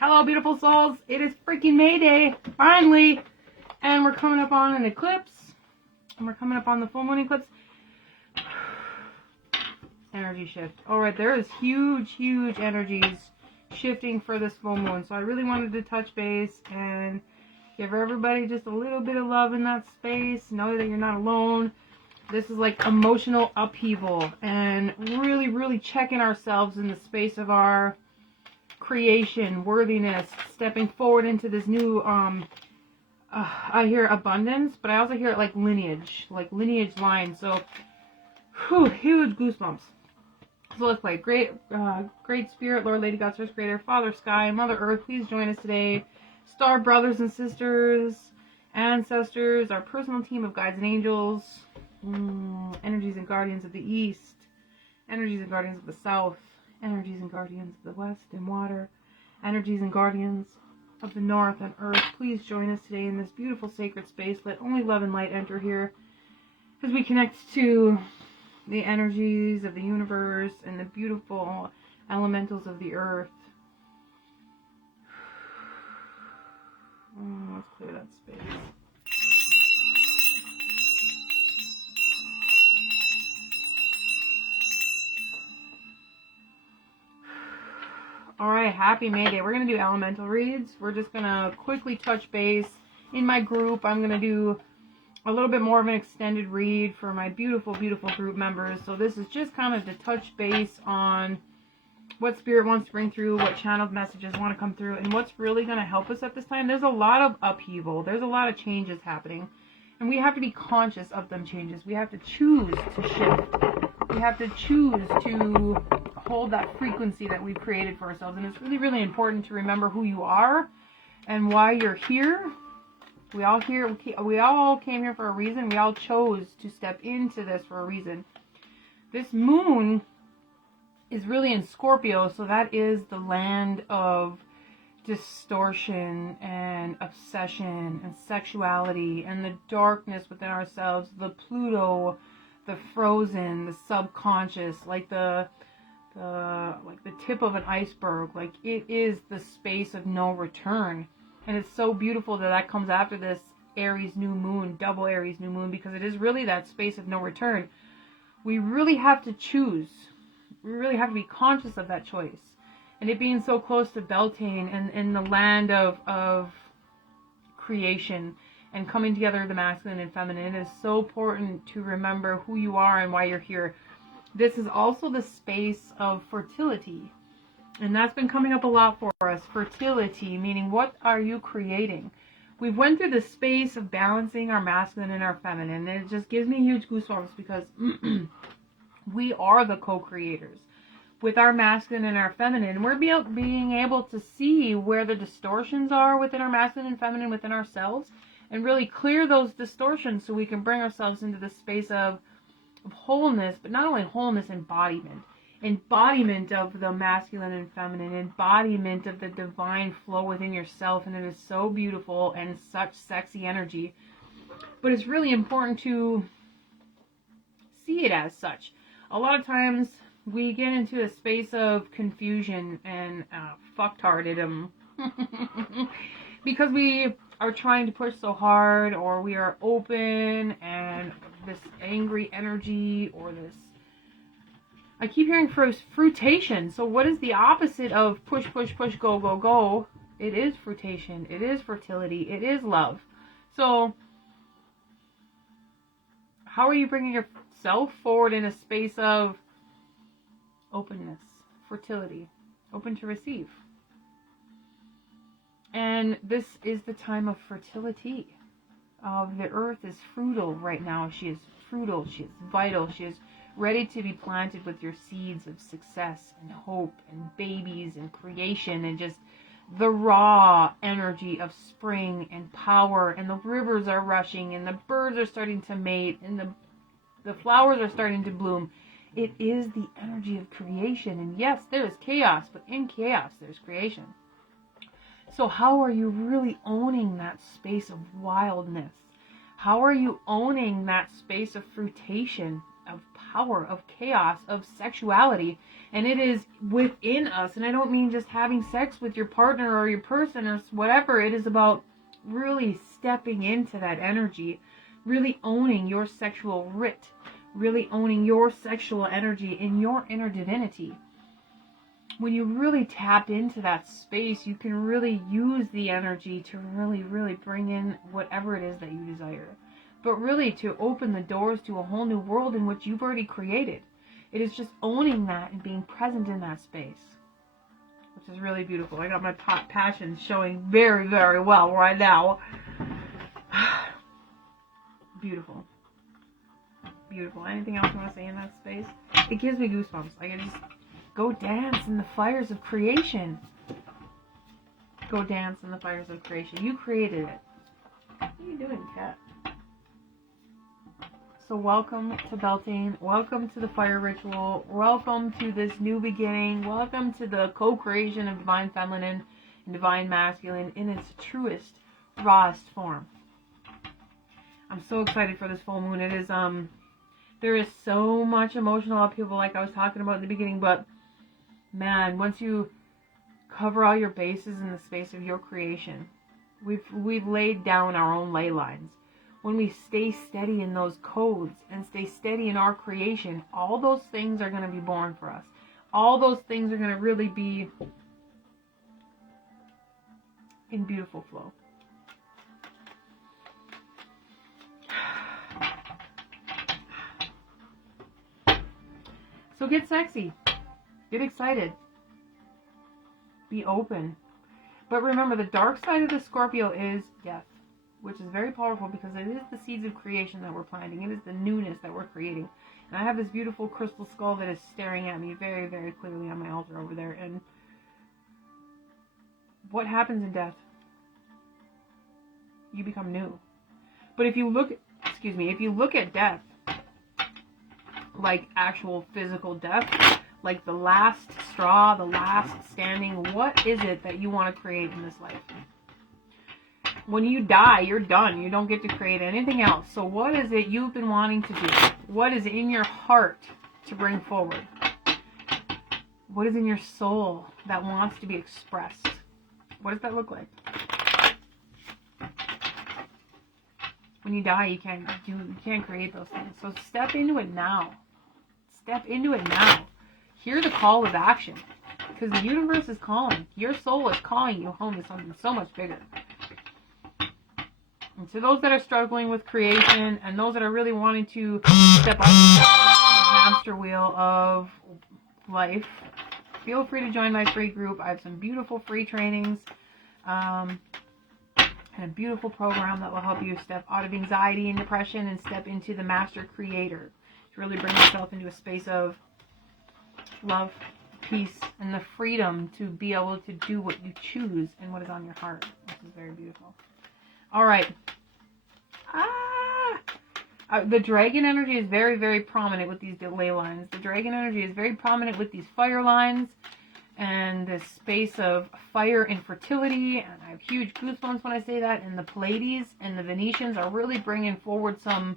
Hello, beautiful souls. It is freaking May Day, finally. And we're coming up on an eclipse. And we're coming up on the full moon eclipse. Energy shift. Alright, there is huge, huge energies shifting for this full moon. So I really wanted to touch base and give everybody just a little bit of love in that space. Know that you're not alone. This is like emotional upheaval. And really, really checking ourselves in the space of our creation, worthiness, stepping forward into this new, I hear abundance, but I also hear it like lineage line. So, huge goosebumps. So let's play. Great Spirit, Lord, Lady, God, Source, Creator, Father, Sky, Mother Earth, please join us today. Star brothers and sisters, ancestors, our personal team of guides and angels, energies and guardians of the East, energies and guardians of the South, energies and guardians of the West and water, energies and guardians of the North and Earth, please join us today in this beautiful sacred space. Let only love and light enter here as we connect to the energies of the universe and the beautiful elementals of the earth. Let's clear that space. Alright, happy May Day. We're going to do elemental reads. We're just going to quickly touch base. In my group, I'm going to do a little bit more of an extended read for my beautiful, beautiful group members. So this is just kind of to touch base on what Spirit wants to bring through, what channeled messages want to come through, and what's really going to help us at this time. There's a lot of upheaval. There's a lot of changes happening. And we have to be conscious of them changes. We have to choose to shift. We have to choose to hold that frequency that we've created for ourselves. And it's really, really important to remember who you are and why you're here. We all came here for a reason. We all chose to step into this for a reason. This moon is really in Scorpio, so that is the land of distortion and obsession and sexuality and the darkness within ourselves, the Pluto, the frozen, the subconscious, like the tip of an iceberg. Like, it is the space of no return. And it's so beautiful that comes after this Aries new moon, double Aries new moon, because it is really that space of no return. We really have to choose. We really have to be conscious of that choice. And it being so close to Beltane and in the land of creation and coming together, the masculine and feminine, it is so important to remember who you are and why you're here. This is also the space of fertility. And that's been coming up a lot for us. Fertility, meaning what are you creating? We've went through the space of balancing our masculine and our feminine. And it just gives me huge goosebumps because we are the co-creators with our masculine and our feminine. We're being able to see where the distortions are within our masculine and feminine within ourselves and really clear those distortions so we can bring ourselves into the space of wholeness, but not only wholeness, embodiment of the masculine and feminine, embodiment of the divine flow within yourself. And it is so beautiful and such sexy energy. But it's really important to see it as such. A lot of times we get into a space of confusion and fucktardedom because we are trying to push so hard, or we are open and this angry energy, or this, I keep hearing fruitation. So what is the opposite of push, push, push, go, go, go? It is fruitation. It is fertility. It is love. So how are you bringing yourself forward in a space of openness, fertility, open to receive? And this is the time of fertility. The earth is fruitful right now. She is fruitful. She is vital. She is ready to be planted with your seeds of success and hope and babies and creation and just the raw energy of spring and power. And the rivers are rushing and the birds are starting to mate and the flowers are starting to bloom. It is the energy of creation. And yes, there is chaos, but in chaos there's creation. So how are you really owning that space of wildness? How are you owning that space of fruitation, of power of chaos, of sexuality, and it is within us. And I don't mean just having sex with your partner or your person or whatever. It is about really stepping into that energy, really owning your sexual writ, really owning your sexual energy in your inner divinity. When you really tap into that space, you can really use the energy to really, really bring in whatever it is that you desire. But really to open the doors to a whole new world in which you've already created. It is just owning that and being present in that space, which is really beautiful. I got my passion showing very, very well right now. Beautiful. Beautiful. Anything else you want to say in that space? It gives me goosebumps. Like, I just go dance in the fires of creation. Go dance in the fires of creation. You created it. What are you doing, cat? So welcome to Beltane. Welcome to the fire ritual. Welcome to this new beginning. Welcome to the co-creation of divine feminine and divine masculine in its truest, rawest form. I'm so excited for this full moon. It is, there is so much emotional upheaval like I was talking about in the beginning, but man, once you cover all your bases in the space of your creation, we've laid down our own ley lines. When we stay steady in those codes and stay steady in our creation, all those things are going to be born for us. All those things are going to really be in beautiful flow. So get sexy. Get excited. Be open. But remember, the dark side of the Scorpio is death, which is very powerful because it is the seeds of creation that we're planting. It is the newness that we're creating. And I have this beautiful crystal skull that is staring at me very, very clearly on my altar over there. And what happens in death? You become new. But if you look, if you look at death like actual physical death, like the last straw, the last standing, what is it that you want to create in this life? When you die, you're done. You don't get to create anything else. So what is it you've been wanting to do? What is in your heart to bring forward? What is in your soul that wants to be expressed? What does that look like? When you die, you can't create those things. So step into it now. Step into it now. Hear the call of action. Because the universe is calling. Your soul is calling you home to something so much bigger. And to those that are struggling with creation and those that are really wanting to step off the hamster wheel of life, feel free to join my free group. I have some beautiful free trainings and a beautiful program that will help you step out of anxiety and depression and step into the master creator. To really bring yourself into a space of love, peace, and the freedom to be able to do what you choose and what is on your heart. This is very beautiful. All right. The dragon energy is very, very prominent with these ley lines. The dragon energy is very prominent with these fire lines and this space of fire and fertility. And I have huge goosebumps when I say that. And the Pleiades and the Venetians are really bringing forward some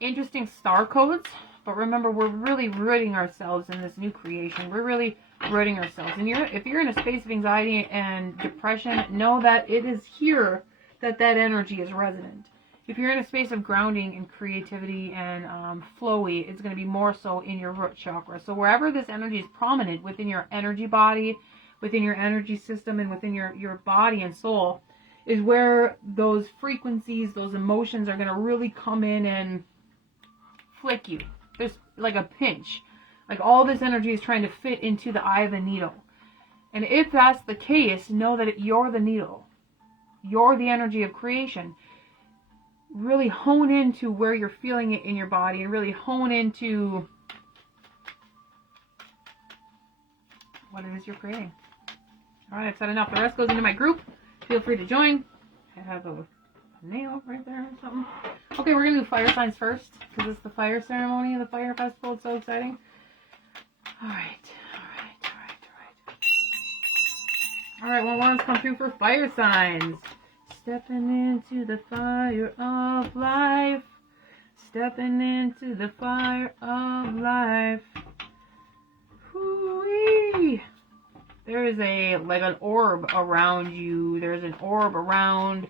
interesting star codes. But remember, we're really rooting ourselves in this new creation. We're really rooting ourselves. And if you're in a space of anxiety and depression, know that it is here that energy is resonant. If you're in a space of grounding and creativity and flowy, it's going to be more so in your root chakra. So wherever this energy is prominent within your energy body, within your energy system, and within your body and soul, is where those frequencies, those emotions are going to really come in and flick you. There's like a pinch. Like all this energy is trying to fit into the eye of the needle. And if that's the case, know that you're the needle. You're the energy of creation. Really hone into where you're feeling it in your body and really hone into what it is you're creating. All right, I've said enough. The rest goes into my group. Feel free to join. I have a nail right there or something. Okay, we're going to do fire signs first because it's the fire ceremony of the fire festival. It's so exciting. All right. All right, well, wands come through for fire signs. Stepping into the fire of life. Stepping into the fire of life. Hoo-wee. There is like an orb around you. There's an orb around.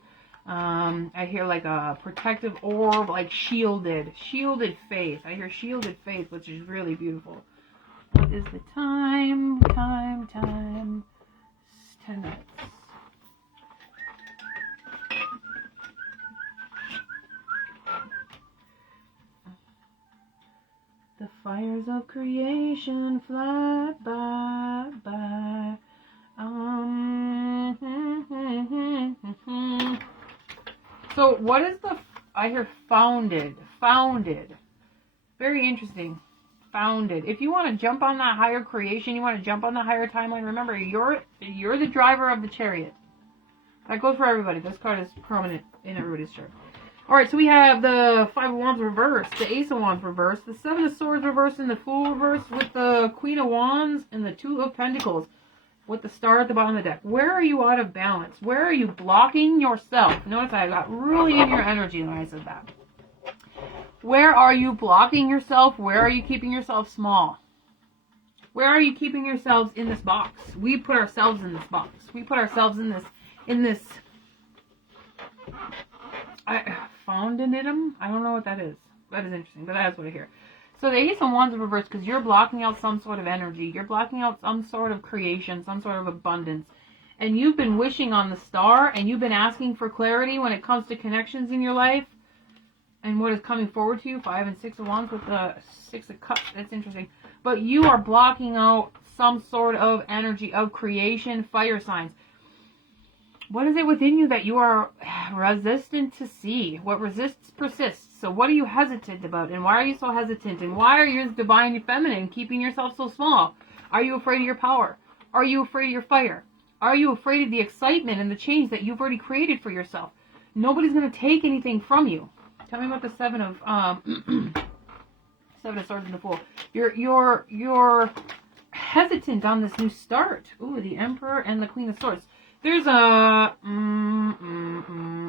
I hear like a protective orb, like shielded faith. I hear shielded faith, which is really beautiful. What is the time? Time. It's 10 minutes. The fires of creation fly by. So what is I hear founded. Very interesting. Founded. If you want to jump on that higher creation, you want to jump on the higher timeline, remember, you're the driver of the chariot. That goes for everybody. This card is prominent in everybody's chart. Alright, so we have the Five of Wands reversed, the Ace of Wands reversed, the Seven of Swords reversed, and the Fool reversed, with the Queen of Wands and the Two of Pentacles, with the Star at the bottom of the deck. Where are you out of balance? Where are you blocking yourself? Notice I got really in your energy when I said that. Where are you blocking yourself? Where are you keeping yourself small? Where are you keeping yourselves in this box? We put ourselves in this box. We put ourselves in this foundedism? I don't know what that is. That is interesting, but that's what I hear. So the Ace of Wands is reversed because you're blocking out some sort of energy. You're blocking out some sort of creation, some sort of abundance. And you've been wishing on the star, and you've been asking for clarity when it comes to connections in your life and what is coming forward to you. 5 and 6 of Wands with the 6 of Cups. That's interesting. But you are blocking out some sort of energy of creation, fire signs. What is it within you that you are resistant to see? What resists persists. So what are you hesitant about? And why are you so hesitant? And why are you divine feminine keeping yourself so small? Are you afraid of your power? Are you afraid of your fire? Are you afraid of the excitement and the change that you've already created for yourself? Nobody's going to take anything from you. Tell me about the Seven of Swords and the Fool. You're hesitant on this new start. Ooh, the Emperor and the Queen of Swords. There's a,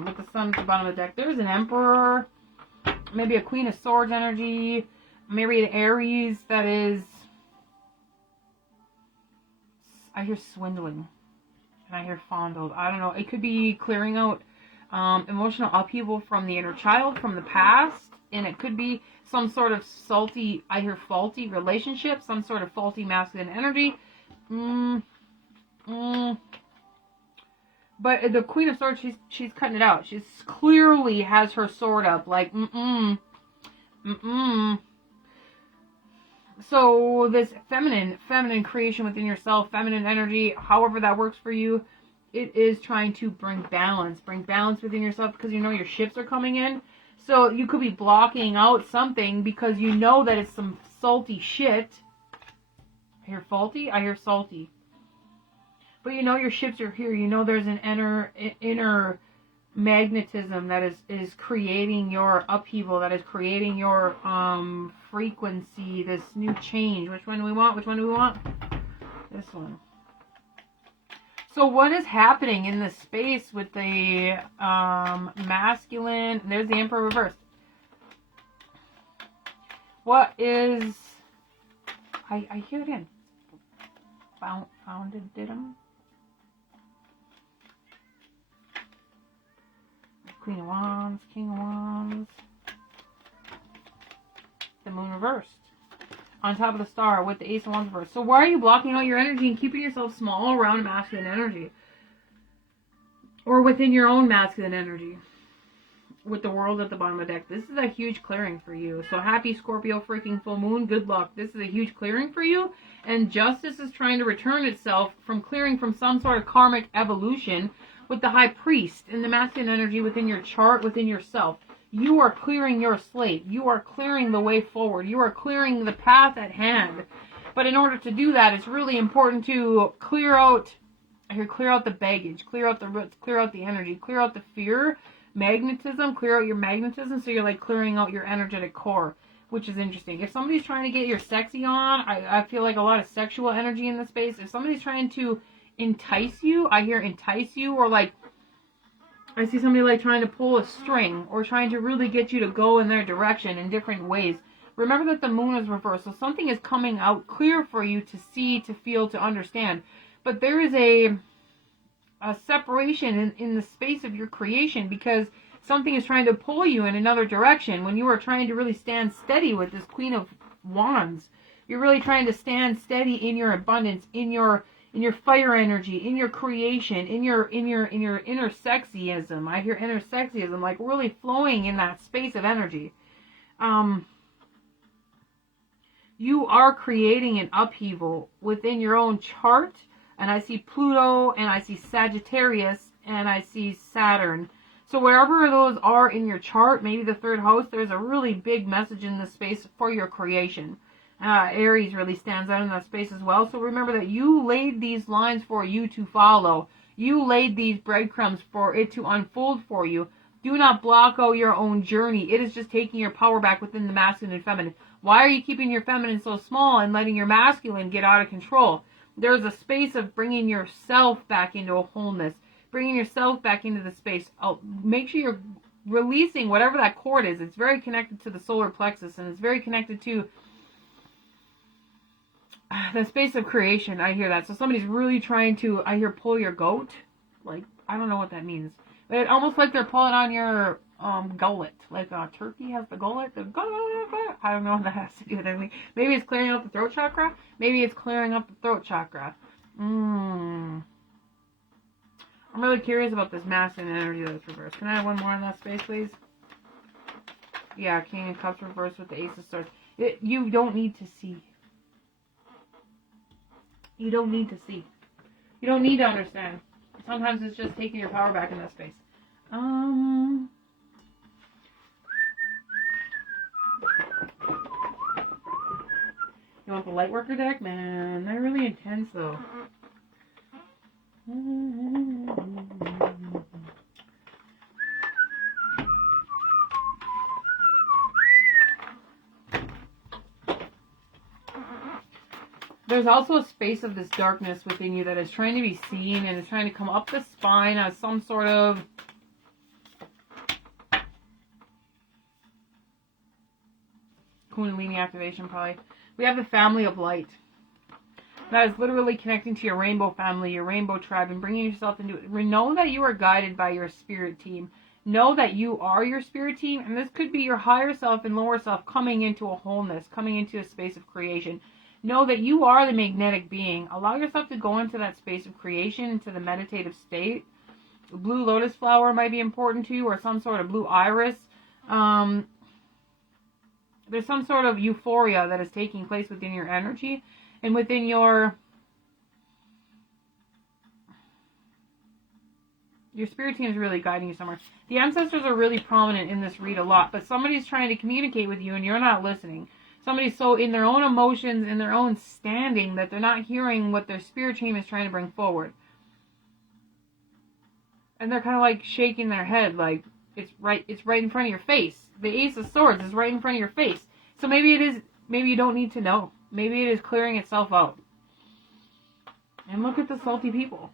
with the Sun at the bottom of the deck, there's an Emperor, maybe a Queen of Swords energy, maybe an Aries that is, I hear swindling, and I hear fondled. I don't know, it could be clearing out emotional upheaval from the inner child, from the past, and it could be some sort of salty, I hear faulty relationship, some sort of faulty masculine energy. But the Queen of Swords, she's cutting it out. She's clearly has her sword up, like, So this feminine creation within yourself, feminine energy, however that works for you, it is trying to bring balance within yourself, because you know your ships are coming in. So you could be blocking out something because you know that it's some salty shit. I hear faulty, I hear salty. But you know your ships are here. You know there's an inner magnetism that is creating your upheaval, that is creating your frequency, this new change. Which one do we want? Which one do we want? This one. So what is happening in this space with the masculine? There's the Emperor reversed. What is... I hear it again. Foundedism? Queen of Wands, King of Wands, the Moon reversed. On top of the Star with the Ace of Wands reversed. So why are you blocking out your energy and keeping yourself small around masculine energy? Or within your own masculine energy? With the World at the bottom of the deck. This is a huge clearing for you. So happy Scorpio freaking full moon. Good luck. This is a huge clearing for you. And justice is trying to return itself from clearing from some sort of karmic evolution with the High Priest and the masculine energy within your chart, within yourself. You are clearing your slate. You are clearing the way forward. You are clearing the path at hand. But in order to do that, it's really important to clear out the baggage, clear out the roots, clear out the energy, clear out the fear, magnetism, clear out your magnetism, so you're like clearing out your energetic core, which is interesting. If somebody's trying to get your sexy on, I feel like a lot of sexual energy in the space. If somebody's trying to entice you, I hear entice you, or like I see somebody like trying to pull a string or trying to really get you to go in their direction in different ways. Remember that the moon is reversed, so something is coming out clear for you to see, to feel, to understand. But there is a separation in the space of your creation because something is trying to pull you in another direction when you are trying to really stand steady with this Queen of Wands. You're really trying to stand steady in your abundance, in your fire energy, in your creation, in your inner sexyism. I hear inner sexyism, like really flowing in that space of energy. You are creating an upheaval within your own chart, and I see Pluto, and I see Sagittarius, and I see Saturn. So wherever those are in your chart, maybe the third house, there's a really big message in this space for your creation. Aries really stands out in that space as well. So remember that you laid these lines for you to follow. You laid these breadcrumbs for it to unfold for you. Do not block out your own journey. It is just taking your power back within the masculine and feminine. Why are you keeping your feminine so small and letting your masculine get out of control? There's a space of bringing yourself back into a wholeness. Bringing yourself back into the space. Make sure you're releasing whatever that cord is. It's very connected to the solar plexus, and it's very connected to the space of creation. I hear that. So somebody's really trying to, I hear, pull your goat. Like, I don't know what that means. But it's almost like they're pulling on your gullet. Like a turkey has the gullet. The gullet. I don't know what that has to do with anything. Maybe it's clearing up the throat chakra. Maybe it's clearing up the throat chakra. I'm really curious about this masculine energy that's reversed. Can I have one more in that space, please? Yeah, King of Cups reversed with the Ace of Swords. You don't need to see. You don't need to see. You don't need to understand. Sometimes it's just taking your power back in that space. You want the Lightworker deck? Man, they're really intense though. There's also a space of this darkness within you that is trying to be seen and is trying to come up the spine as some sort of Kundalini activation, probably. We have the family of light. That is literally connecting to your rainbow family, your rainbow tribe, and bringing yourself into it. Know that you are guided by your spirit team. Know that you are your spirit team, and this could be your higher self and lower self coming into a wholeness, coming into a space of creation. Know that you are the magnetic being. Allow yourself to go into that space of creation, into the meditative state. Blue lotus flower might be important to you, or some sort of blue iris. There's some sort of euphoria that is taking place within your energy and within your spirit team is really guiding you somewhere. The ancestors are really prominent in this read a lot, but somebody's trying to communicate with you and you're not listening. Somebody's so in their own emotions, in their own standing, that they're not hearing what their spirit team is trying to bring forward. And they're kind of like shaking their head like it's right in front of your face. The Ace of Swords is right in front of your face. So maybe you don't need to know. Maybe it is clearing itself out. And look at the salty people.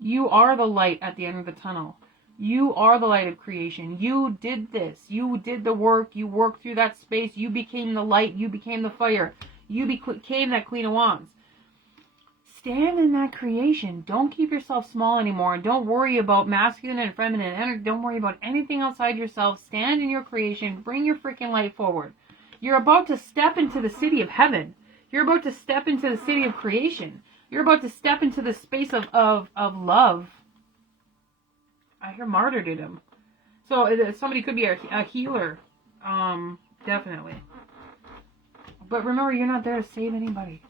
You are the light at the end of the tunnel. You are the light of creation. You did this. You did the work. You worked through that space. You became the light. You became the fire. You became that Queen of Wands. Stand in that creation. Don't keep yourself small anymore. And don't worry about masculine and feminine energy. Don't worry about anything outside yourself. Stand in your creation. Bring your freaking light forward. You're about to step into the city of heaven. You're about to step into the city of creation. You're about to step into the space of love. I hear martyrdom. So somebody could be a healer. Definitely. But remember, you're not there to save anybody.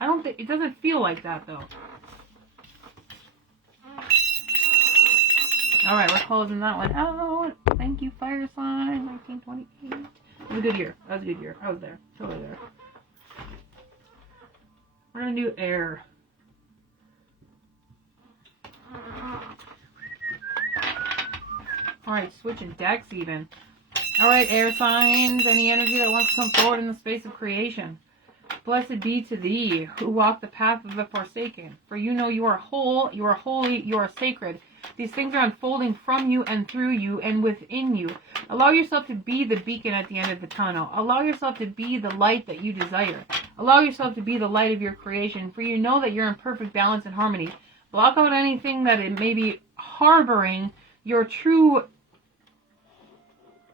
I don't think, it doesn't feel like that though. Alright, we're closing that one out. Thank you, Fire Sign, 1928. It was a good year. That was a good year. I was there. Totally there. We're going to do air. Alright, switching decks even. Alright, air signs. Any energy that wants to come forward in the space of creation. Blessed be to thee, who walk the path of the forsaken. For you know you are whole, you are holy, you are sacred. These things are unfolding from you and through you and within you. Allow yourself to be the beacon at the end of the tunnel. Allow yourself to be the light that you desire. Allow yourself to be the light of your creation, for you know that you're in perfect balance and harmony. Block out anything that it may be harboring your true...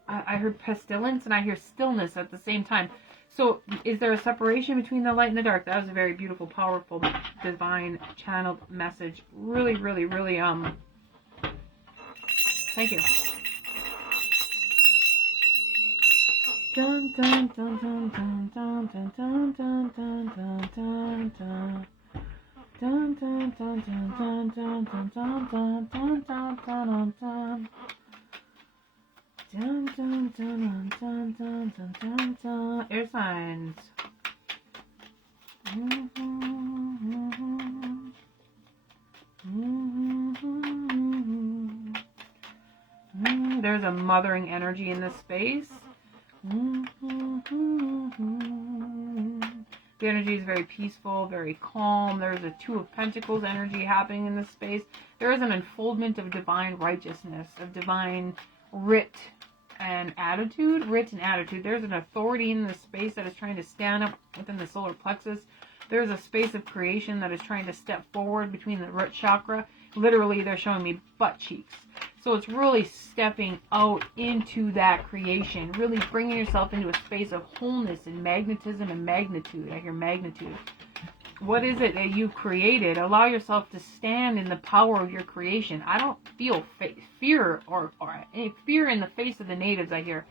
I heard pestilence and I hear stillness at the same time. So, is there a separation between the light and the dark? That was a very beautiful, powerful, divine, channeled message. Really, really, really, thank you. Dun, dun, dun, dun, dun, dun, dun, dun, dun, dun, dun, dun, dun. Dun, dun, dun, dun, dun, dun, dun, dun, dun, dun, dun, dun, dun. Dun, dun, dun, dun, dun, dun, dun, dun. Air signs. There's a mothering energy in this space. The energy is very peaceful, very calm. There's a Two of Pentacles energy happening in this space. There is an unfoldment of divine righteousness, of divine writ and attitude. There's an authority in this space that is trying to stand up within the solar plexus. There's a space of creation that is trying to step forward between the root chakra. Literally, they're showing me butt cheeks. So it's really stepping out into that creation, really bringing yourself into a space of wholeness and magnetism and magnitude. I hear magnitude. What is it that you've created? Allow yourself to stand in the power of your creation. I don't feel fear or fear in the face of the natives, I hear.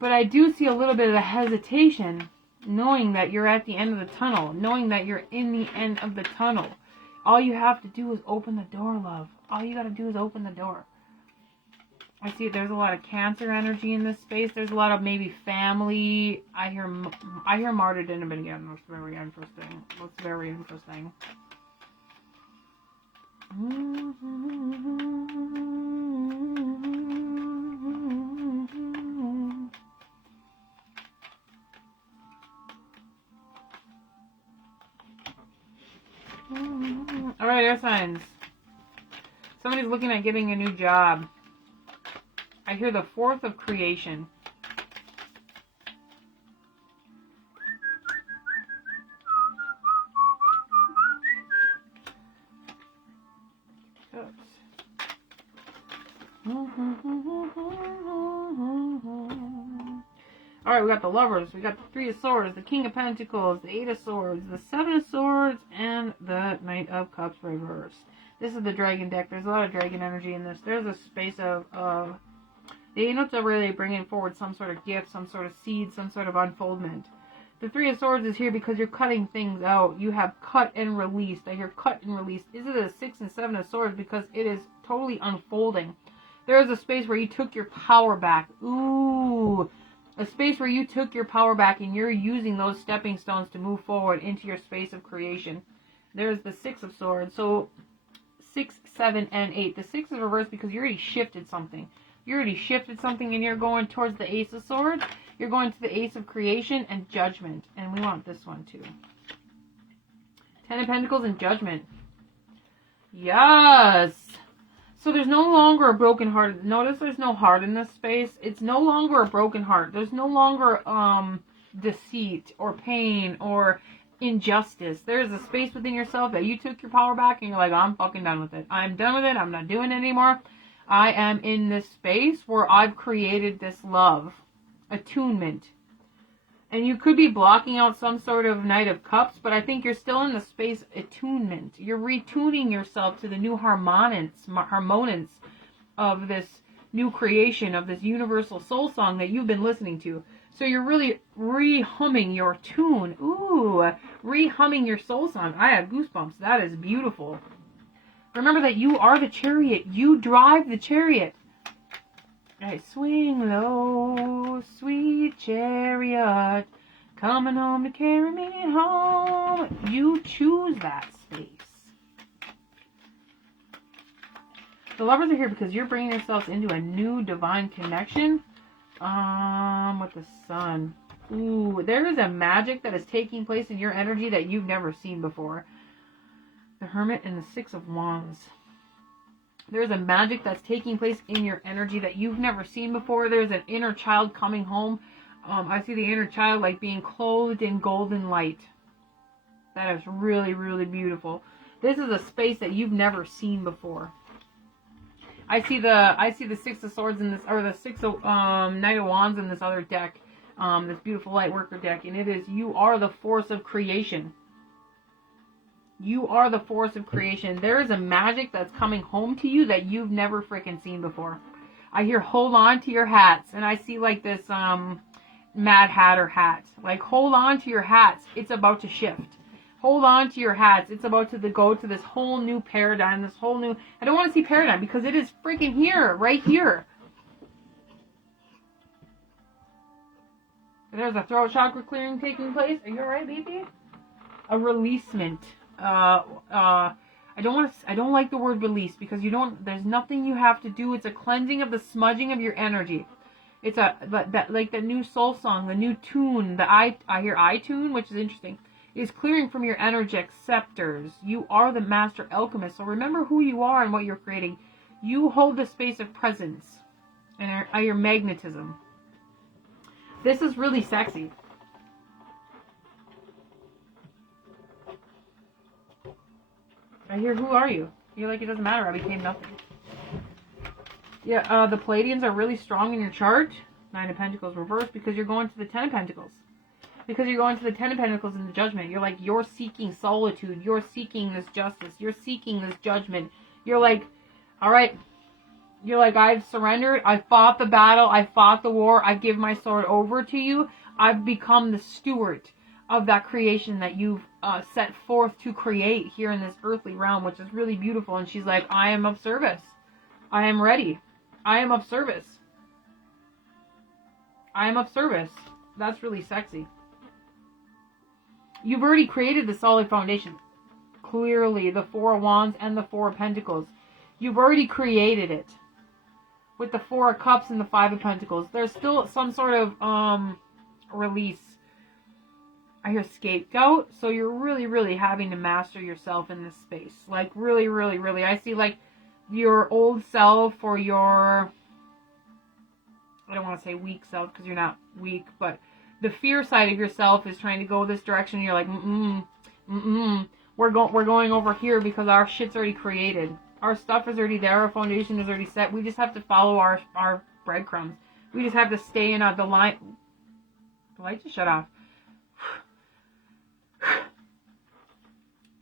But I do see a little bit of a hesitation, knowing that you're at the end of the tunnel, knowing that you're in the end of the tunnel. All you have to do is open the door, love. All you got to do is open the door. I see there's a lot of Cancer energy in this space. There's a lot of maybe family. I hear martyrdom again. That's very interesting. That's very interesting. All right, air signs. Somebody's looking at getting a new job. I hear the fourth of creation. Oops. Alright, we got the Lovers, we got the Three of Swords, the King of Pentacles, the Eight of Swords, the Seven of Swords, and the Knight of Cups reversed. This is the Dragon deck. There's a lot of dragon energy in this. There's a space of the angels are really bringing forward some sort of gift, some sort of seed, some sort of unfoldment. The Three of Swords is here because you're cutting things out. You have cut and released. I hear cut and released. Is it a Six and Seven of Swords? Because it is totally unfolding. There is a space where you took your power back. Ooh. A space where you took your power back and you're using those stepping stones to move forward into your space of creation. There's the Six of Swords. So 6, 7, and 8. The 6 is reversed because you already shifted something. You already shifted something and you're going towards the Ace of Swords. You're going to the Ace of Creation and Judgment. And we want this one too. 10 of Pentacles and Judgment. Yes! So there's no longer a broken heart. Notice there's no heart in this space. It's no longer a broken heart. There's no longer deceit or pain or injustice. There's a space within yourself that you took your power back and you're like, I'm fucking done with it. I'm done with it. I'm not doing it anymore. I am in this space where I've created this love. Attunement. And you could be blocking out some sort of Knight of Cups, but I think you're still in the space of attunement. You're retuning yourself to the new harmonics of this new creation, of this universal soul song that you've been listening to. So you're really re-humming your tune. Ooh, re-humming your soul song. I have goosebumps. That is beautiful. Remember that you are the chariot. You drive the chariot. Alright, swing low, sweet chariot, coming home to carry me home. You choose that space. The Lovers are here because you're bringing yourselves into a new divine connection with the Sun. Ooh, there is a magic that is taking place in your energy that you've never seen before. The Hermit and the Six of Wands. There's a magic that's taking place in your energy that you've never seen before. There's an inner child coming home. I see the inner child like being clothed in golden light. That is really, really beautiful. This is a space that you've never seen before. I see the Six of Swords in this, or the Six of Knight of Wands in this other deck. This beautiful light worker deck, and it is, you are the force of creation. You are the force of creation. There is a magic that's coming home to you that you've never freaking seen before. I hear hold on to your hats, and I see like this Mad Hatter hat. Like, hold on to your hats. It's about to shift. Hold on to your hats. It's about to go to this whole new paradigm, this whole new, I don't want to see paradigm because it is freaking here, right here. There's a throat chakra clearing taking place. Are you alright, baby? A releasement. I don't like the word release because there's nothing you have to do. It's a cleansing of the smudging of your energy. It's like the new soul song, the new tune, I hear iTune, which is interesting, is clearing from your energetic scepters. You are the master alchemist. So remember who you are and what you're creating. You hold the space of presence and your magnetism. This is really sexy. I hear, who are you? You're like, it doesn't matter, I became nothing. Yeah, the Palladians are really strong in your chart. Nine of Pentacles reversed because you're going to the Ten of Pentacles. Because you're going to the Ten of Pentacles in the Judgment. You're like, you're seeking solitude. You're seeking this justice. You're seeking this judgment. You're like, alright. You're like, I've surrendered. I fought the battle. I fought the war. I give my sword over to you. I've become the steward of that creation that you've set forth to create here in this earthly realm, which is really beautiful. And she's like, I am of service. I am ready. I am of service. I am of service. That's really sexy. You've already created the solid foundation. Clearly, the Four of Wands and the Four of Pentacles. You've already created it. With the Four of Cups and the Five of Pentacles. There's still some sort of release. I hear scapegoat. So you're really, really having to master yourself in this space. Like, really, really, really. I see, like, your old self or your, I don't want to say weak self because you're not weak, but the fear side of yourself is trying to go this direction. And you're like, we're going over here because our shit's already created. Our stuff is already there. Our foundation is already set. We just have to follow our breadcrumbs. We just have to stay in the line. The light just shut off.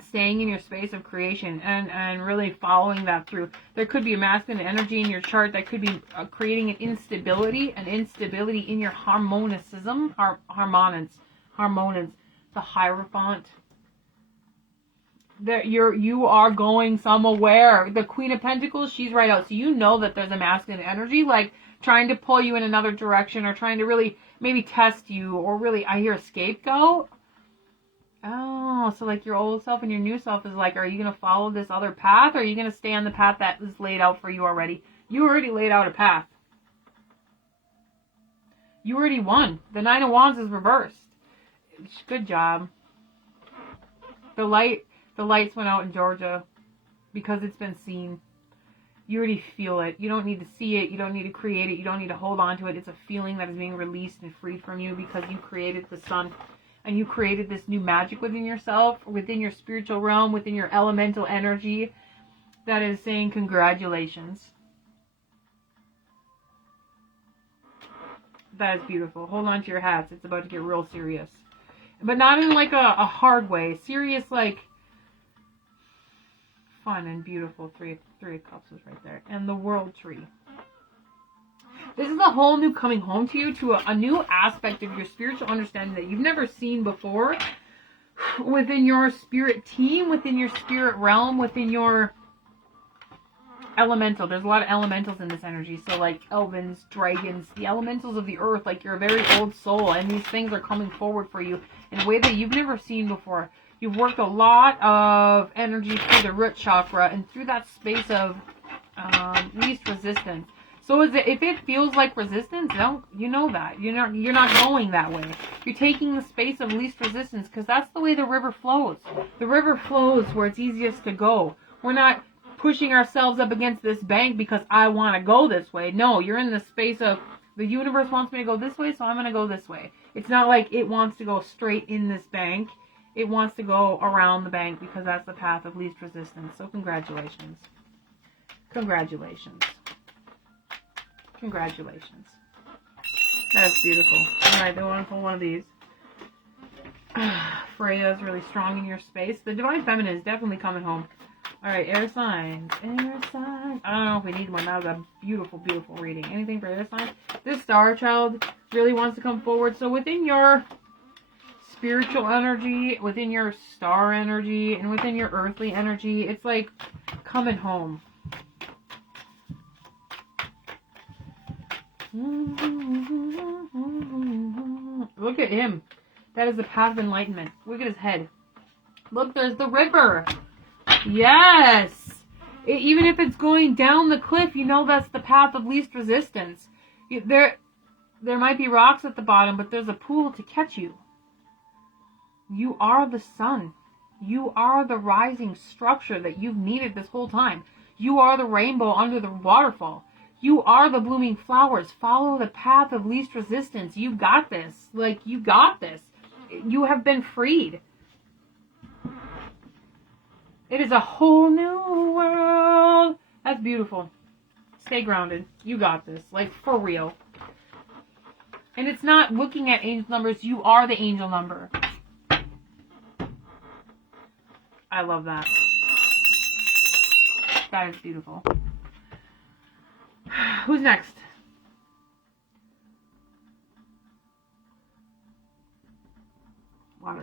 Staying in your space of creation and really following that through. There could be a masculine energy in your chart that could be creating an instability in your harmonicism, harmonance, the Hierophant. That you are going somewhere. The Queen of Pentacles, she's right out. So you know that there's a masculine energy, like trying to pull you in another direction or trying to really maybe test you, or really, I hear a scapegoat. Oh, so like your old self and your new self is like, are you going to follow this other path, or are you going to stay on the path that is laid out for you already? You already laid out a path. You already won. The Nine of Wands is reversed. Good job. The lights went out in Georgia because it's been seen. You already feel it. You don't need to see it. You don't need to create it. You don't need to hold on to it. It's a feeling that is being released and freed from you because you created the sun. And you created this new magic within yourself, within your spiritual realm, within your elemental energy that is saying congratulations. That is beautiful. Hold on to your hats. It's about to get real serious. But not in like a hard way. Serious, like fun and beautiful. Three of Cups is right there. And the World Tree. This is a whole new coming home to you, to a new aspect of your spiritual understanding that you've never seen before within your spirit team, within your spirit realm, within your elemental. There's a lot of elementals in this energy. So like elvins, dragons, the elementals of the earth, like you're a very old soul, and these things are coming forward for you in a way that you've never seen before. You've worked a lot of energy through the root chakra and through that space of least resistance. So if it feels like resistance, you know that. You're not going that way. You're taking the space of least resistance, because that's the way the river flows. The river flows where it's easiest to go. We're not pushing ourselves up against this bank because I want to go this way. No, you're in the space of the universe wants me to go this way, so I'm going to go this way. It's not like it wants to go straight in this bank. It wants to go around the bank because that's the path of least resistance. So congratulations. Congratulations. Congratulations. That's beautiful. Alright, I want to pull one of these. Freya is really strong in your space. The Divine Feminine is definitely coming home. Alright, air signs. Air signs. I don't know if we need one. That was a beautiful, beautiful reading. Anything for air signs? This star child really wants to come forward. So within your spiritual energy, within your star energy, and within your earthly energy, it's like coming home. Look at him. That is the path of enlightenment. Look at his head. Look, there's the river. Yes. Even if it's going down the cliff, you know that's the path of least resistance. There might be rocks at the bottom, but there's a pool to catch you. You are the sun. You are the rising structure that you've needed this whole time. You are the rainbow under the waterfall. You are the blooming flowers. Follow the path of least resistance. You got this. Like, you got this. You have been freed. It is a whole new world. That's beautiful. Stay grounded. You got this. Like, for real. And it's not looking at angel numbers. You are the angel number. I love that. That is beautiful. Who's next? Water.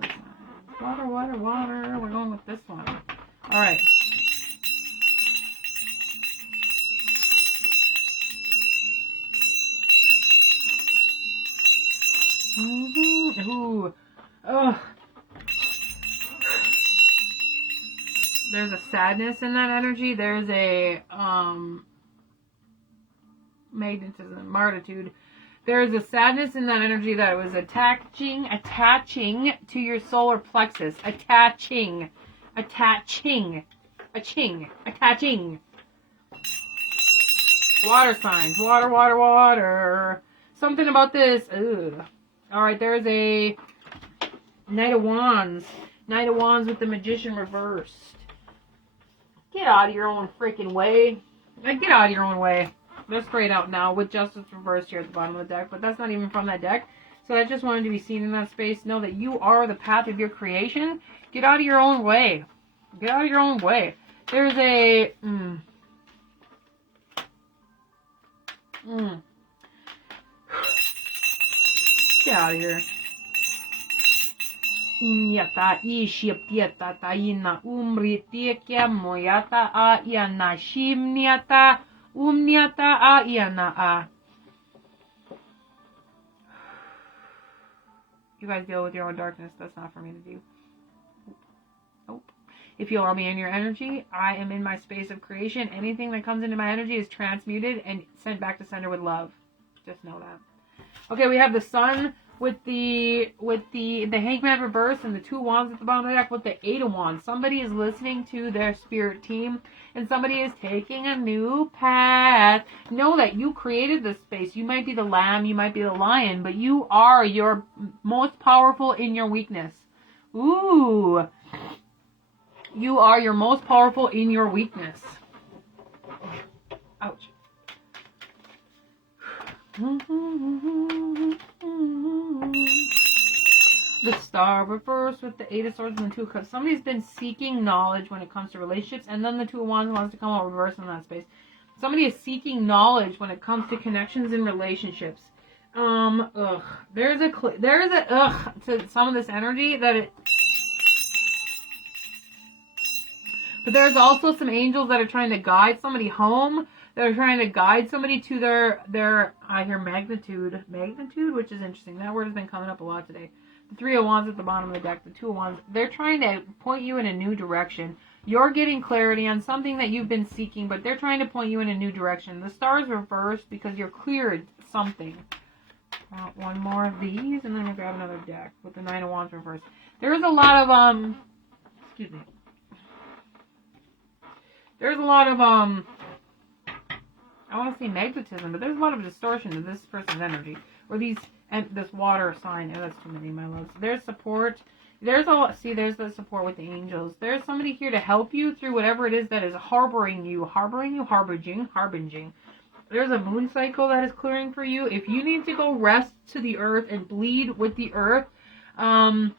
Water, water, water. We're going with this one. Alright. Ooh. Ugh. There's a sadness in that energy. There's a magnetism, martitude. There's a sadness in that energy that was attaching to your solar plexus. Attaching. Water signs. Water, water, water. Something about this. Ugh. Alright, there's a Knight of Wands. Knight of Wands with the Magician reversed. Get out of your own freaking way. Like, get out of your own way. They're straight out now with Justice reversed here at the bottom of the deck, but that's not even from that deck. So that just wanted to be seen in that space. Know that you are the path of your creation. Get out of your own way. Get out of your own way. There's a... Get out of here. Umyata ishiptieta taina umritiekya moyata a iana shimniata umniata a iana a. You guys deal with your own darkness. That's not for me to do. Nope. If you allow me in your energy, I am in my space of creation. Anything that comes into my energy is transmuted and sent back to sender with love. Just know that. Okay, we have the sun with the Hangman reverse and the 2 wands at the bottom of the deck with the 8 of wands. Somebody is listening to their spirit team and somebody is taking a new path. Know that you created this space. You might be the lamb, you might be the lion, but you are your most powerful in your weakness. Ooh. You are your most powerful in your weakness. Ouch. The star reverse with the 8 of swords and the 2 of cups. Somebody's been seeking knowledge when it comes to relationships, and then the 2 of wands wants to come out reverse in that space. Somebody is seeking knowledge when it comes to connections in relationships. There's a to some of this energy that it. But there's also some angels that are trying to guide somebody home. They're trying to guide somebody to their I hear magnitude, which is interesting. That word has been coming up a lot today. The 3 of wands at the bottom of the deck, the 2 of wands. They're trying to point you in a new direction. You're getting clarity on something that you've been seeking, but they're trying to point you in a new direction. The stars reversed because you're cleared something. One more of these, and then I'm going to grab another deck with the Nine of Wands reversed. There's a lot of, excuse me. There's a lot of, I want to say magnetism, but there's a lot of distortion to this person's energy. Or these, and this water sign. Oh, that's too many, my loves. There's support. There's there's the support with the angels. There's somebody here to help you through whatever it is that is harboring you, harbinging. There's a moon cycle that is clearing for you. If you need to go rest to the earth and bleed with the earth, then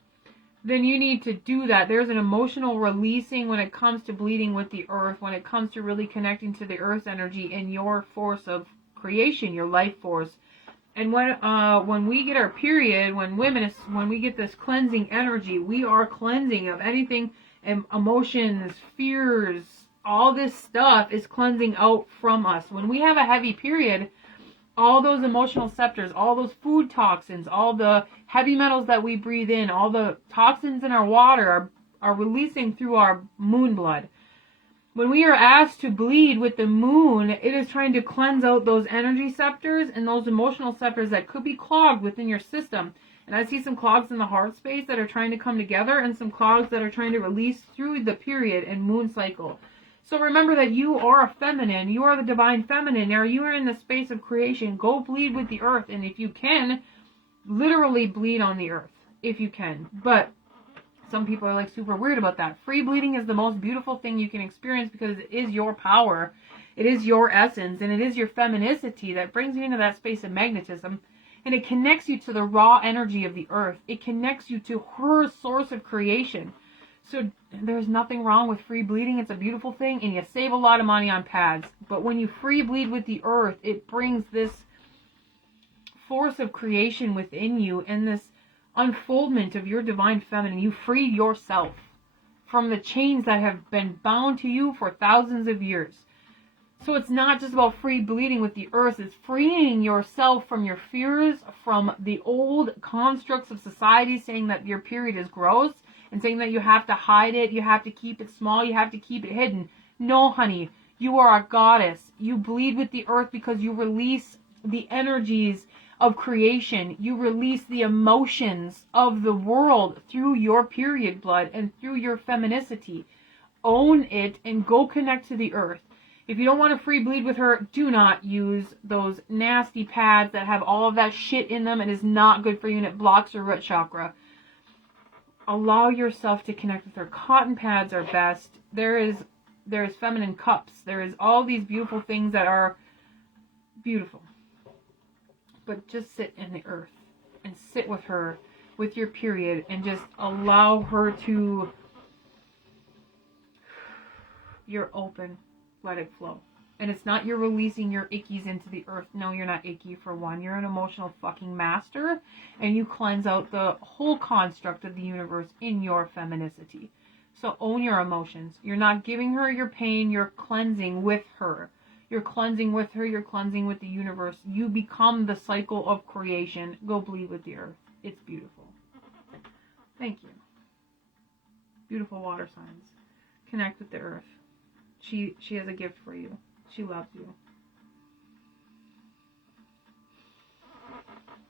you need to do that. There's an emotional releasing when it comes to bleeding with the earth, when it comes to really connecting to the earth's energy and your force of creation, your life force. And when we get our period, when we get this cleansing energy, we are cleansing of anything, emotions, fears, all this stuff is cleansing out from us. When we have a heavy period, all those emotional scepters, all those food toxins, all the heavy metals that we breathe in, all the toxins in our water are releasing through our moon blood. When we are asked to bleed with the moon, it is trying to cleanse out those energy scepters and those emotional scepters that could be clogged within your system. And I see some clogs in the heart space that are trying to come together and some clogs that are trying to release through the period and moon cycle. So remember that you are a feminine. You are the divine feminine. Now you are in the space of creation. Go bleed with the earth. And if you can, literally bleed on the earth. If you can. But some people are like super weird about that. Free bleeding is the most beautiful thing you can experience because it is your power. It is your essence. And it is your femininity that brings you into that space of magnetism. And it connects you to the raw energy of the earth. It connects you to her source of creation. So there's nothing wrong with free bleeding. It's a beautiful thing. And you save a lot of money on pads. But when you free bleed with the earth, it brings this force of creation within you and this unfoldment of your divine feminine. You free yourself from the chains that have been bound to you for thousands of years. So it's not just about free bleeding with the earth. It's freeing yourself from your fears, from the old constructs of society saying that your period is gross and saying that you have to hide it, you have to keep it small, you have to keep it hidden. No, honey, you are a goddess. You bleed with the earth because you release the energies of creation. You release the emotions of the world through your period blood and through your femininity. Own it and go connect to the earth. If you don't want to free bleed with her, do not use those nasty pads that have all of that shit in them. It is not good for you and it blocks your root chakra. Allow yourself to connect with her. Cotton pads are best. There's feminine cups. There is all these beautiful things that are beautiful. But just sit in the earth and sit with her, with your period, and just allow her to, you're open, let it flow. And it's not you're releasing your ickies into the earth. No, you're not icky for one. You're an emotional fucking master, and you cleanse out the whole construct of the universe in your femininity. So own your emotions. You're not giving her your pain, you're cleansing with her. You're cleansing with her, you're cleansing with the universe. You become the cycle of creation. Go bleed with the earth. It's beautiful. Thank you. Beautiful water signs. Connect with the earth. She has a gift for you. She loves you.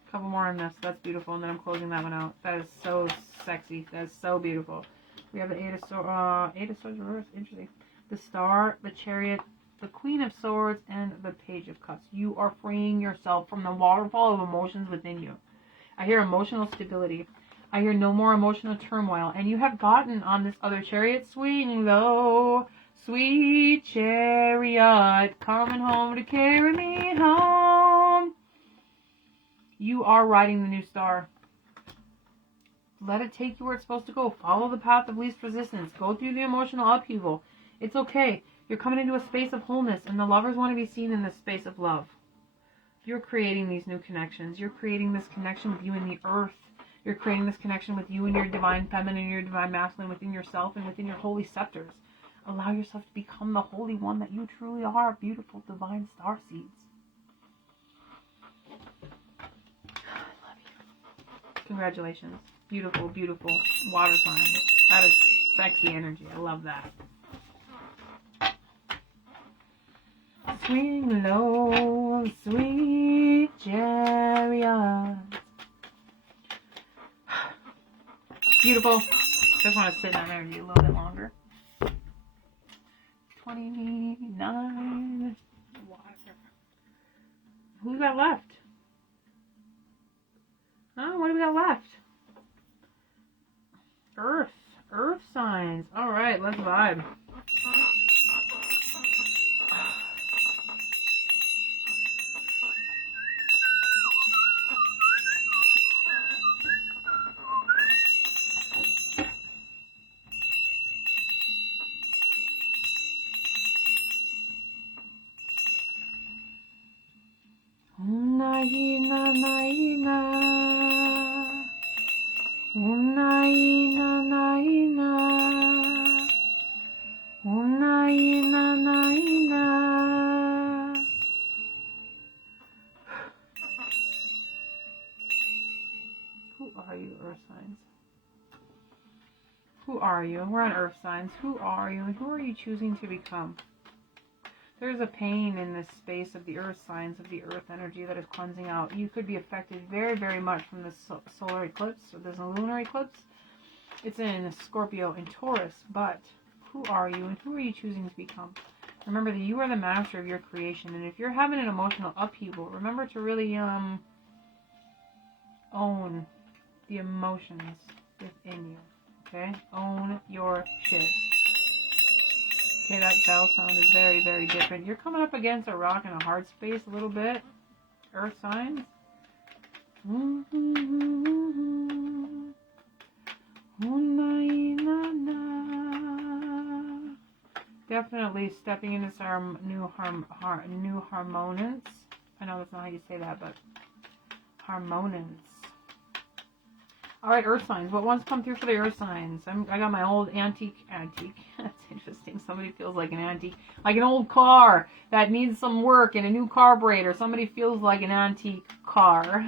A couple more on this. That's beautiful. And then I'm closing that one out. That is so sexy. That is so beautiful. We have the Eight of Swords reverse. Interesting. The Star, the Chariot, the Queen of Swords, and the Page of Cups. You are freeing yourself from the waterfall of emotions within you. I hear emotional stability. I hear no more emotional turmoil. And you have gotten on this other chariot. Swing low, sweet chariot, coming home to carry me home. You are riding the new star. Let it take you where it's supposed to go. Follow the path of least resistance. Go through the emotional upheaval. It's okay. You're coming into a space of wholeness, and the lovers want to be seen in this space of love. You're creating these new connections. You're creating this connection with you and the earth. You're creating this connection with you and your divine feminine and your divine masculine within yourself and within your holy scepters. Allow yourself to become the holy one that you truly are. Beautiful divine star seeds. I love you. Congratulations. Beautiful, beautiful water sign. That is sexy energy. I love that. Swing low, sweet chariot. Beautiful. Just want to sit on energy a little bit longer. 29. Water. Who's got left? Oh, what do we got left? Earth. Earth signs. Alright, let's vibe. Who are you? We're on earth signs. Who are you and who are you choosing to become? There's a pain in this space of the earth signs, of the earth energy that is cleansing out. You could be affected very, very much from this solar eclipse, or this lunar eclipse. It's in Scorpio and Taurus, but who are you and who are you choosing to become? Remember that you are the master of your creation, and if you're having an emotional upheaval, remember to really own the emotions within you. Okay? Own your shit. Okay, that bell sound is very, very different. You're coming up against a rock and a hard space a little bit. Earth signs. Definitely stepping into some new harmoniance. I know that's not how you say that, but harmoniance. Alright, earth signs. What wants to come through for the earth signs? I got my old antique. That's interesting. Somebody feels like an antique. Like an old car that needs some work and a new carburetor. Somebody feels like an antique car.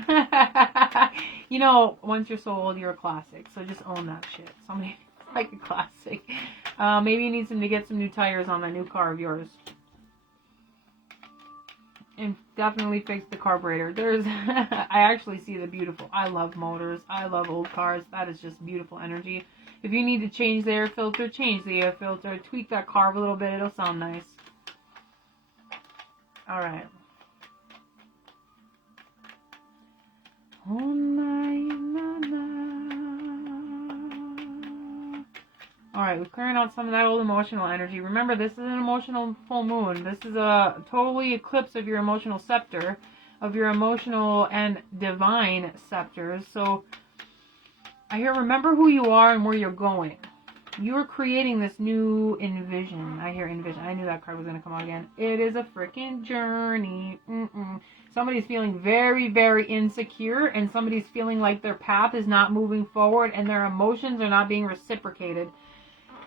You know, once you're so old, you're a classic. So just own that shit. Somebody like a classic. Maybe you need to get some new tires on that new car of yours. And definitely fix the carburetor. I actually see the beautiful. I love motors. I love old cars. That is just beautiful energy. If you need to change the air filter, change the air filter. Tweak that carb a little bit. It'll sound nice. Alright. Alright, we're clearing out some of that old emotional energy. Remember, this is an emotional full moon. This is a totally eclipse of your emotional scepter, of your emotional and divine scepters. So, I hear, remember who you are and where you're going. You're creating this new envision. I hear envision. I knew that card was going to come out again. It is a freaking journey. Somebody's feeling very, very insecure, and somebody's feeling like their path is not moving forward, and their emotions are not being reciprocated.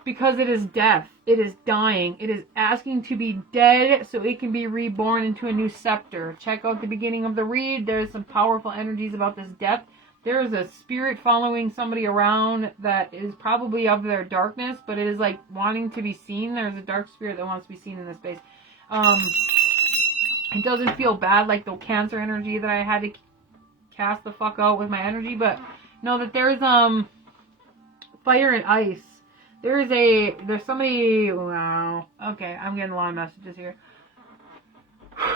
Because it is death. It is dying. It is asking to be dead so it can be reborn into a new scepter. Check out the beginning of the read. There's some powerful energies about this death. There is a spirit following somebody around that is probably of their darkness, but it is like wanting to be seen. There's a dark spirit that wants to be seen in this space. It doesn't feel bad like the Cancer energy that I had to cast the fuck out with my energy, but know that there's fire and ice. There's somebody, wow, okay, I'm getting a lot of messages here.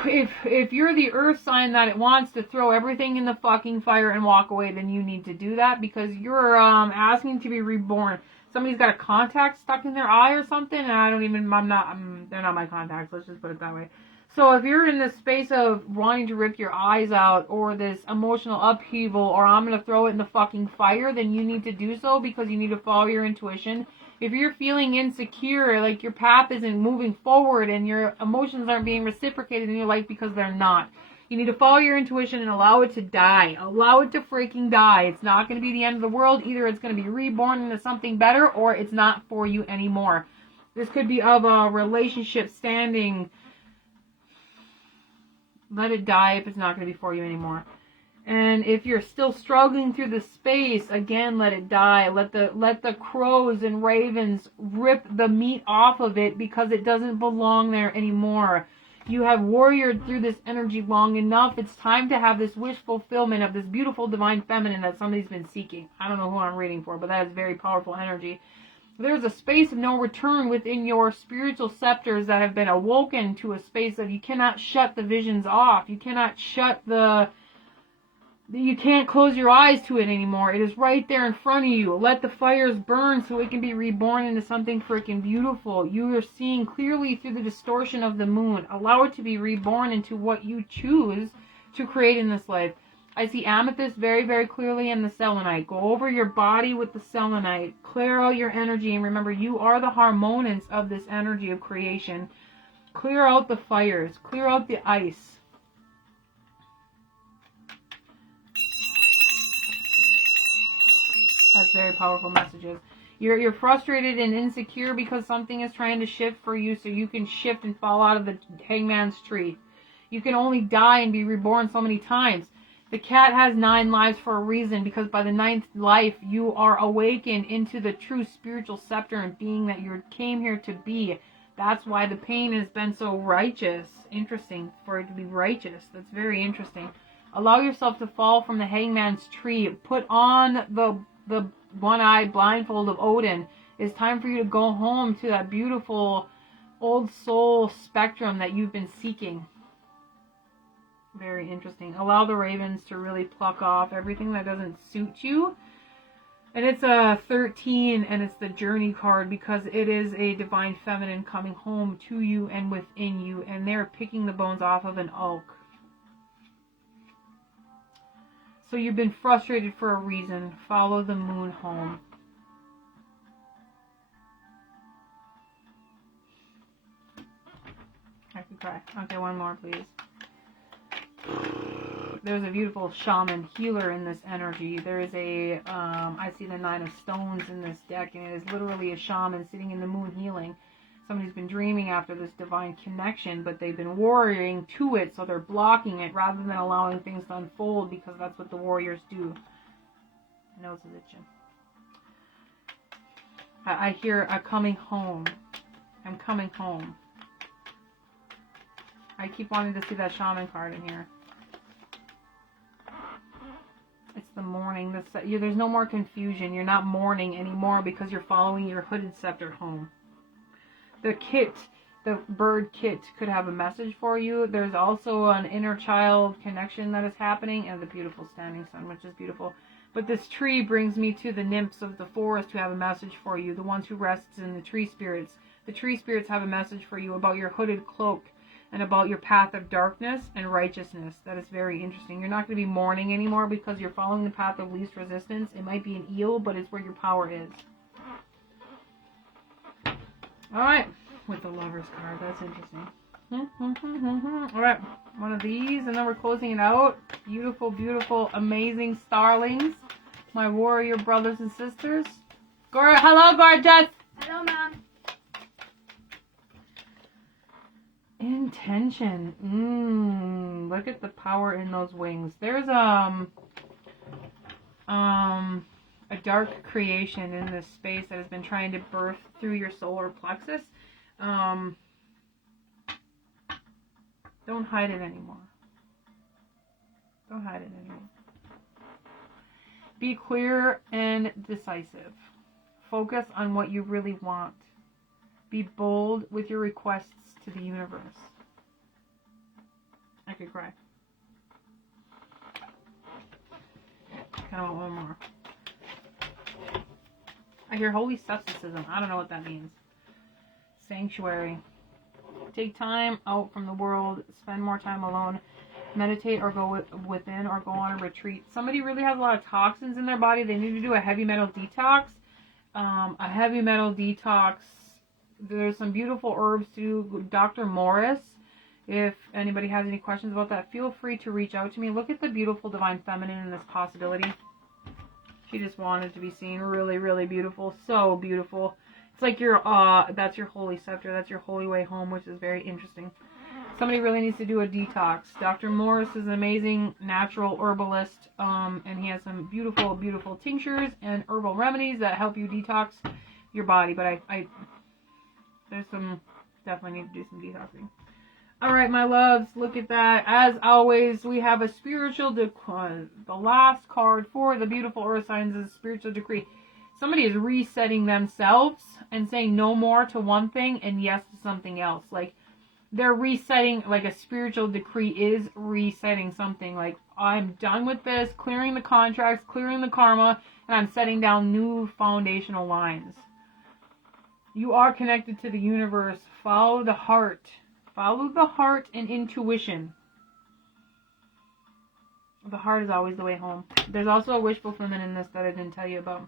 If you're the earth sign that it wants to throw everything in the fucking fire and walk away, then you need to do that because you're asking to be reborn. Somebody's got a contact stuck in their eye or something, and they're not my contacts, let's just put it that way. So if you're in this space of wanting to rip your eyes out or this emotional upheaval or I'm going to throw it in the fucking fire, then you need to do so because you need to follow your intuition. If you're feeling insecure, like your path isn't moving forward and your emotions aren't being reciprocated in your life because they're not, you need to follow your intuition and allow it to die. Allow it to freaking die. It's not going to be the end of the world. Either it's going to be reborn into something better or it's not for you anymore. This could be of a relationship standing. Let it die if it's not going to be for you anymore. And if you're still struggling through the space, again, let it die. Let the crows and ravens rip the meat off of it because it doesn't belong there anymore. You have warriored through this energy long enough. It's time to have this wish fulfillment of this beautiful divine feminine that somebody's been seeking. I don't know who I'm reading for, but that is very powerful energy. There's a space of no return within your spiritual scepters that have been awoken to a space of you cannot shut the visions off. You cannot you can't close your eyes to it anymore. It is right there in front of you. Let the fires burn so it can be reborn into something freaking beautiful. You are seeing clearly through the distortion of the moon. Allow it to be reborn into what you choose to create in this life. I see amethyst very, very clearly in the selenite. Go over your body with the selenite. Clear out your energy. And remember, you are the harmonance of this energy of creation. Clear out the fires. Clear out the ice. That's very powerful messages. You're frustrated and insecure because something is trying to shift for you so you can shift and fall out of the hangman's tree. You can only die and be reborn so many times. The cat has 9 lives for a reason, because by the 9th life you are awakened into the true spiritual scepter and being that you came here to be. That's why the pain has been so righteous. Interesting for it to be righteous. That's very interesting. Allow yourself to fall from the hangman's tree. Put on the one-eyed blindfold of Odin. It's time for you to go home to that beautiful old soul spectrum that you've been seeking. Very interesting. Allow the ravens to really pluck off everything that doesn't suit you. And it's a 13, and it's the journey card, because it is a divine feminine coming home to you and within you, and they're picking the bones off of an elk. So you've been frustrated for a reason. Follow the moon home. I could cry. Okay, one more, please. There's a beautiful shaman healer in this energy. There is a, I see the 9 of stones in this deck, and it is literally a shaman sitting in the moon healing. Somebody's been dreaming after this divine connection, but they've been warrioring to it, so they're blocking it rather than allowing things to unfold, because that's what the warriors do. My nose is itching. I hear a coming home. I'm coming home. I keep wanting to see that shaman card in here. It's the mourning. There's no more confusion. You're not mourning anymore because you're following your hooded scepter home. The kit, the bird kit, could have a message for you. There's also an inner child connection that is happening, and the beautiful standing sun, which is beautiful. But this tree brings me to the nymphs of the forest who have a message for you, the ones who rest in the tree spirits. The tree spirits have a message for you about your hooded cloak and about your path of darkness and righteousness. That is very interesting. You're not going to be mourning anymore because you're following the path of least resistance. It might be an eel, but it's where your power is. Alright, with the Lover's card. That's interesting. Alright, one of these, and then we're closing it out. Beautiful, beautiful, amazing starlings. My warrior brothers and sisters. Hello, gorgeous! Hello, Mom. Intention. Look at the power in those wings. There's a dark creation in this space that has been trying to birth through your solar plexus. Don't hide it anymore. Don't hide it anymore. Be clear and decisive. Focus on what you really want. Be bold with your requests to the universe. I could cry. Kind of want one more. I hear holy septicism. I don't know what that means. Sanctuary. Take time out from the world. Spend more time alone. Meditate or go within or go on a retreat. Somebody really has a lot of toxins in their body. They need to do a heavy metal detox. A heavy metal detox. There's some beautiful herbs too. Dr. Morris. If anybody has any questions about that, feel free to reach out to me. Look at the beautiful divine feminine in this possibility. She just wanted to be seen. Really, really beautiful. So beautiful. It's like your, that's your holy scepter. That's your holy way home, which is very interesting. Somebody really needs to do a detox. Dr. Morris is an amazing natural herbalist, and he has some beautiful, beautiful tinctures and herbal remedies that help you detox your body. But there's some, definitely need to do some detoxing. All right, my loves, look at that. As always, we have a spiritual decree. The last card for the beautiful earth signs is a spiritual decree. Somebody is resetting themselves and saying no more to one thing and yes to something else. Like, they're resetting, like a spiritual decree is resetting something. Like, I'm done with this, clearing the contracts, clearing the karma, and I'm setting down new foundational lines. You are connected to the universe. Follow the heart. Follow the heart and intuition. The heart is always the way home. There's also a wish fulfillment in this that I didn't tell you about.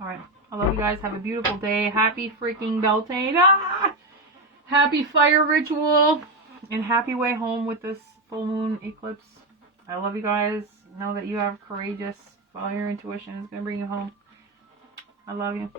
Alright. I love you guys. Have a beautiful day. Happy freaking Beltane. Ah! Happy fire ritual. And happy way home with this full moon eclipse. I love you guys. Know that you are courageous. Follow your intuition. It's going to bring you home. I love you.